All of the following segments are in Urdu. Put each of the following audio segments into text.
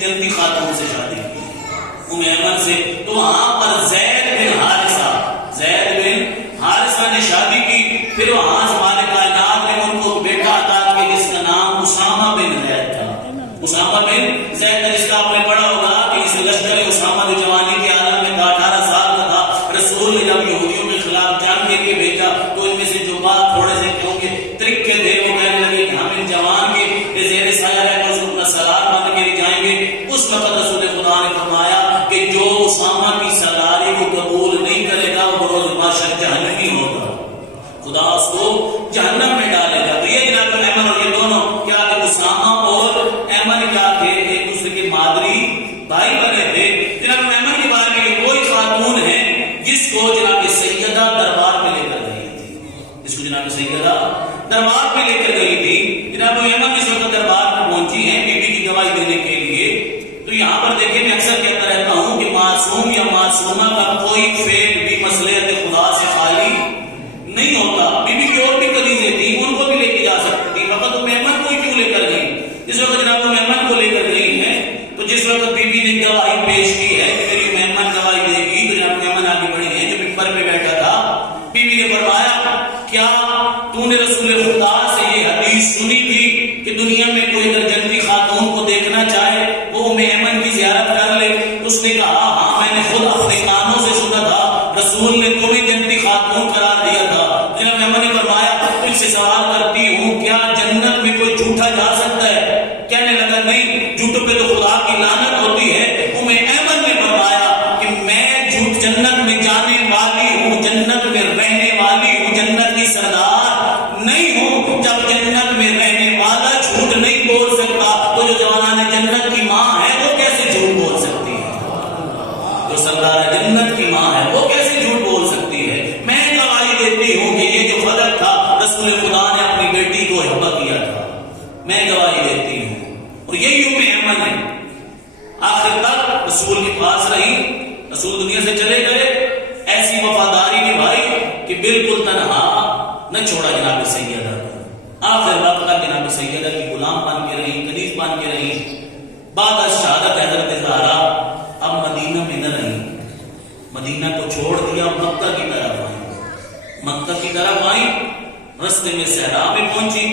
جنتی خاتون سے شادی کی ام ایمن سے، تو وہاں پر زید بن حارثہ نے شادی کی. پھر وہاں ہمارے کائنات نے ان کو بیٹا عطا کیا جس کا نام اسامہ بن زید تھا. اسامہ بن زید جس کا آپ نے پڑھا ہوگا کہ اس لشکر اسامہ جو جوانی کے عالم میں تھا، 18 سال کا تھا، رسول نے جب یہودیوں کے خلاف جنگ کے لیے بھیجا تو ان میں سے جو بات تھوڑے سے کیوں کہ ترکے تھے وہ کہنے لگے کہ ہم ان جوان کے زیر سایہ رہ کر اپنا سالار بن کے جائیں گے. اس وقت رسول خدا نے فرمایا کہ جو اسامہ کی سالاری کو قبول نہیں کرے گا وہ روز معاشر جہنمی ہوگا، خدا اس کو جہنم میں ڈالے گا. تو یہ جناب ایمن اور یہ دونوں کیا کہ اسامہ اور ایمن کیا تھے، ایک دوسرے کے مادری بھائی بنے تھے. جناب ایمن کے بارے میں کوئی خاتون ہے جس کو جناب سیدہ دربار میں لے کر گئی تھی، جس کو جناب سیدہ دربار میں لے کر گئی تھی. جناب ایمن اس وقت دربار میں پہنچی ہیں بی بی کی گواہی دینے کے لیے. تو یہاں پر دیکھیں میں اکثر کہتا رہتا ہوں کہ معصوم یا معصومہ کا کوئی فعل بھی مصلحت خدا سے خالی نہیں ہوتا. بی بی کی اور بھی کنیزیں تھیں، ان کو بھی لے کے جا سکتی تھی، فقط ام ایمن کو کیوں لے کر گئی؟ جس وقت جناب ام ایمن کو لے کر گئی ہیں تو جس وقت بی بی نے گواہی پیش کی ہے کہ میری ام ایمن گواہی دے گی، تو جناب ام ایمن آگے بڑھی ہیں جو ممبر پہ بیٹھا تھا. بی بی نے فرمایا کیا تو نے رسول خدا سے یہ حدیث سنی تھی کہ دنیا میں کوئی اگر جنتی خاتون کو دیکھنا چاہے وہ ام ایمن کی زیارت کر لے؟ اس نے کہا ہاں میں نے خود اپنے کانوں سے سنا تھا، رسول نے تمہیں جنتی خاتون قرار دیا تھا. جناب ایمن نے فرمایا تم سے سوال کرتی ہوں کیا جنت میں کوئی جھوٹا جا سکتا ہے؟ کہنے لگا نہیں، جھوٹوں پہ تو خدا کی لعنت ہوتی ہے. ام ایمن نے فرمایا کہ میں جھوٹ جنت میں جانے والی ہوں، جنت میں رہنے والی ہوں، جنت کی سردار نہیں ہوں. جب جنت میں رہنے والا جھوٹ نہیں بول سکتا تو جو جوانان جنت کی ماں ہے وہ کیسے جھوٹ بول سکتی ہے؟ جو سردار جنت کی ماں ہے وہ کیسے جھوٹ بول سکتی ہے؟ میں گواہی دیتی ہوں کہ یہ جو فرق تھا رسول خدا نے اپنی بیٹی کو ہبہ کیا تھا. میں گواہی دیتی ہوں اور یہی ام ایمن ہے. آخر تک رسول کے پاس رہی، رسول دنیا سے چلے گئے، ایسی وفاداری نبھائی کہ بالکل تنہا نہ چھوڑا جناب سیدہ کو. آخر وقت تک جناب سیدہ کی غلام بن کے رہی، کنیز بن کے رہی. بعد از شہادت حضرت زہرا اب مدینہ میں نہ رہی، مدینہ کو چھوڑ دیا، مکہ کی طرف آئی. مکہ کی طرف آئی، رستے میں صحرا میں پہنچی،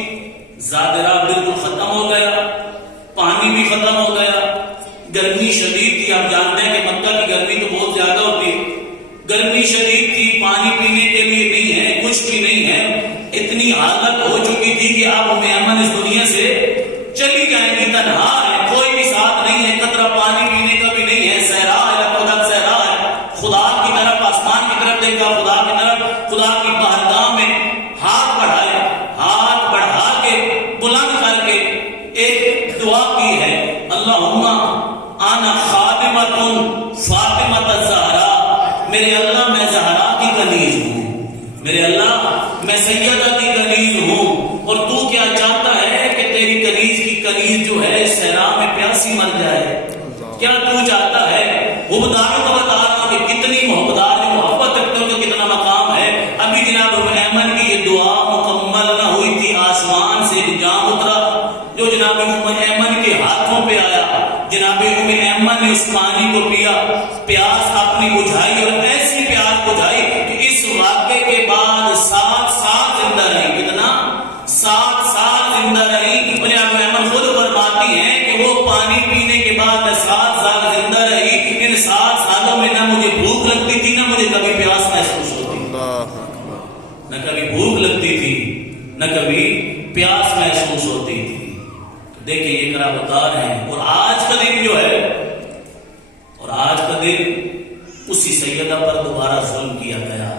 زادرہ بالکل ختم ہو گیا، پانی بھی ختم ہو گیا، گرمی شدید تھی. آپ جانتے ہیں کہ مکہ کی گرمی تو بہت زیادہ ہوتی، گرمی شدید تھی، پانی پینے کے لیے نہیں ہے، کچھ بھی نہیں ہے. اتنی حالت ہو چکی تھی کہ آپ ام ایمن اس دنیا سے چلی جائیں گی، تنہا ہے، کوئی بھی ساتھ نہیں ہے، قطرہ پانی پینے کا بھی نہیں ہے، صحرا ہے، خدا صحرا ہے. خدا کی طرف، آسمان کی طرف دیکھا، خدا کی طرف، خدا کی بارگاہ میں ہاتھ بڑھائے، ہاتھ بڑھا کے بلند کر کے ایک دعا کی ہے، اللہم انا خادمۃ فاطمۃ الزہرا. میرے اللہ میں زہرا کی کنیز ہوں، میرے اللہ میں سیدہ کی کنیز ہوں، اور تو کیا چاہتا ہے کہ تیری کنیز کی کنیز جو ہے صحرا میں پیاسی مر جائے؟ کیا تو چاہتا ہے؟ حبداروں کو بتا رہا ہوں کہ کتنی محبدار ہے، محبت رکھتے ہو کتنا مقام ہے. ابھی جناب ام ایمن کی یہ دعا مکمل نہ ہوئی تھی، آسمان سے جام اترا جو جناب ام ایمن کے ہاتھوں پہ آیا. جناب ام ایمن نے اس پانی کو پیا، پیاس اپنی بجھائی، اور ایسی پیاس بجھائی کہ اس واقعے کے بعد 7 سال زندہ رہی. کتنا؟ 7 سال زندہ رہی. اور جناب ام ایمن خود فرماتی ہیں کہ وہ پانی پینے کے بعد 7 سال زندہ رہی. ان 7 سالوں میں نہ مجھے بھوک لگتی تھی، نہ مجھے کبھی پیاس محسوس ہوتی، نہ کبھی بھوک لگتی تھی، نہ کبھی پیاس محسوس ہوتی تھی. دیکھیں یہ کرامتار ہیں. اور آج کا دن جو ہے، اور آج کا دن اسی سیدہ پر دوبارہ ظلم کیا گیا.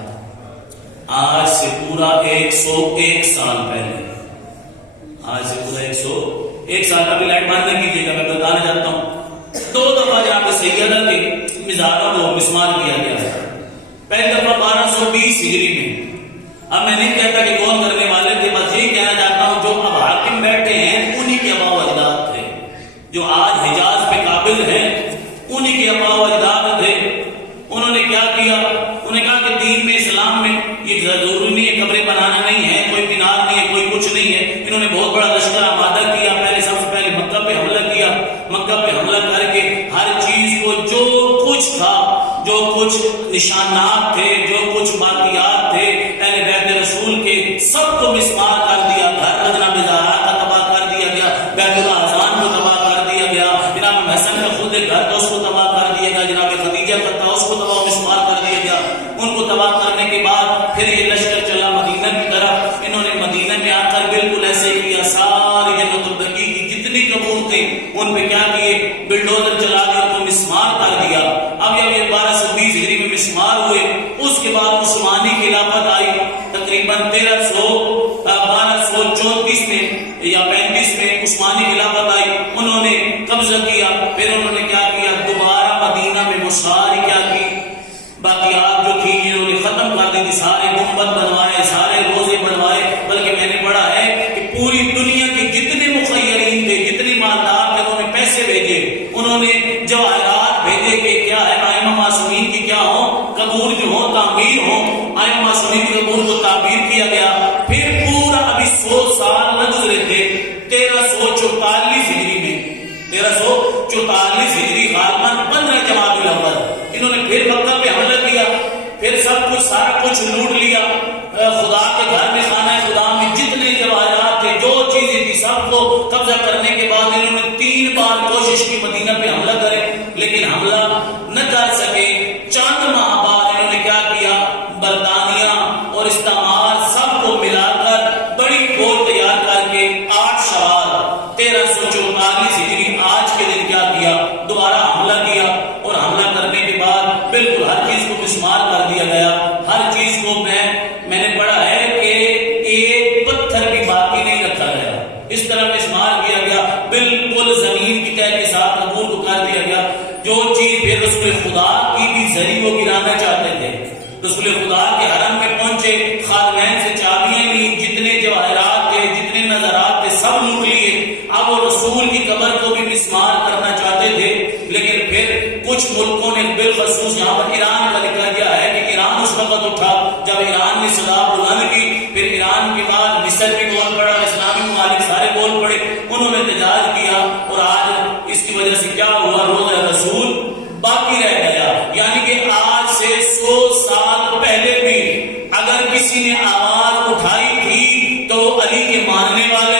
آج سے پورا 101 سال پہلے، آج سے پورا 101 سال کا بھی لائٹ بند نہیں کیجیے گا، میں بتانا چاہتا ہوں. 2 دفعہ جہاں پہ سیدہ کے مزاروں کو مسمار کیا گیا. پہلی دفعہ 1220 ہجری میں. اب میں نہیں کہتا کہ کون کرنے والے تھے، بس یہی کہنا چاہتا ہوں جو اب حاکم بیٹھے ہیں انہی کے آباء و اجداد تھے، جو آج حجاز پہ قابل ہیں انہی کے آباء و اجداد تھے. انہوں نے کیا کیا؟ انہوں نے کہا کہ دین میں، اسلام میں یہ ضروری نہیں ہے، قبریں بنانا نہیں ہے، کوئی مینار نہیں ہے، کوئی کچھ نہیں ہے. انہوں نے بہت بڑا لشکر آمادہ کیا. پہلے سب سے پہلے مکہ پہ حملہ کیا. مکہ پہ حملہ کر کے ہر چیز کو جو کچھ تھا، جو کچھ نشانات تھے، جو کچھ باقیات تھے اہل بیت رسول کے، سب کو مسمار کر دیا. گھر جناب زہرا کا تباہ کر دیا گیا، بیت الاحزان کو تباہ کر دیا گیا، جناب حسن کا خود گھر تھا اس کو تباہ کر دیا گیا، جناب خدیجہ کا تھا اس کو تباہ مسمار کر دیا گیا. ان کو تباہ کرنے کے بعد پھر یہ لشکر چلا مدینہ کی طرف. انہوں نے مدینہ میں آ کر بالکل ایسے کیا، ساری جنت البقیع کی جتنی قبور تھے ان پہ کیا کیے، بلڈوزر چلا دیا، ان کو مسمار کر دیا. اب جب یہ 1220 ہجری میں مسمار ہوئے، اس کے بعد عثمانی خلافت آئی تقریباً 1234 میں یا 35 میں عثمانی خلافت آئی. انہوں نے قبضہ کیا. پھر انہوں نے کیا کیا، دوبارہ مدینہ میں وہ ساری کیا کی باقیات جو تھی انہوں نے ختم کر دی تھی. سارے گنبد بنوائے، سارے روزے بنوائے. بلکہ میں نے پڑھا ہے کہ پوری دنیا کے جتنے مخیرین تھے، جتنے مالدار تھے، انہوں نے پیسے بھیجے، انہوں نے جواہرات بھیجے کہ کیا ہے ائمہ معصومین کی کیا ہو قبور جو ہو تعمیر ہو. ائمہ معصومین کی قبور کو تعمیر کیا گیا. پھر پورا ابھی 100 سال نہ گزرے تھے 1344 ہجری میں، 1344 ہجری غالباً 15 جمادی الاول انہوں نے پھر مکہ پہ حملہ کیا. پھر سب کچھ سارا کچھ لوٹ لیا. خدا کے گھر میں، خانہ خدا میں جتنے جواہرات تھے، جو چیزیں تھی، سب کو قبضہ کرنے کے بعد انہوں نے 3 بار کوشش کی مدینہ پہ حملہ کرے، لیکن حملہ نہ کر سکے. چند ماہ بعد انہوں نے کیا کیا، برطانیہ اور استعمار سب کو ملا کر بڑی فوج تیار کر کے 8 شوال 1344 ہجری آج کے دن کیا کیا، دوبارہ حملہ کیا. اور حملہ کرنے کے بعد بالکل ہر چیز کو مسمار کر دیا گیا. ہر چیز کو میں نے پڑھا ہے کہ ایک پتھر بھی باقی نہیں رکھا گیا. اس طرح مسمار کیا گیا، بالکل زمین کی تہہ کے ساتھ قبور کو کر دیا گیا. جو چیز پھر رسول خدا کی بھی زری وہ گرانا چاہتے تھے، رسول خدا کے حرم میں پہنچے، خادمین سے چابیاں لی، جتنے جواہرات تھے، جتنے نظرات تھے، سب لوٹ لیے. اب وہ رسول کی قبر کو بھی مسمار کرنا چاہتے تھے. لیکن پھر کچھ ملکوں نے، بالخصوص یہاں پر ایران کا لکھا گیا ہے کہ ایران اس وقت اٹھا جب ایران نے صدا بلند کی. پھر ایران کے بعد مصر بھی بول پڑا، اسلامی ممالک سارے بول پڑے، انہوں نے احتجاج کیا. اور آج اس کی وجہ سے کیا ہوا، روزہ رسول باقی رہ گیا. یعنی کہ آج سے 100 سال پہلے بھی اگر کسی نے آواز اٹھائی تھی تو علی کے ماننے والے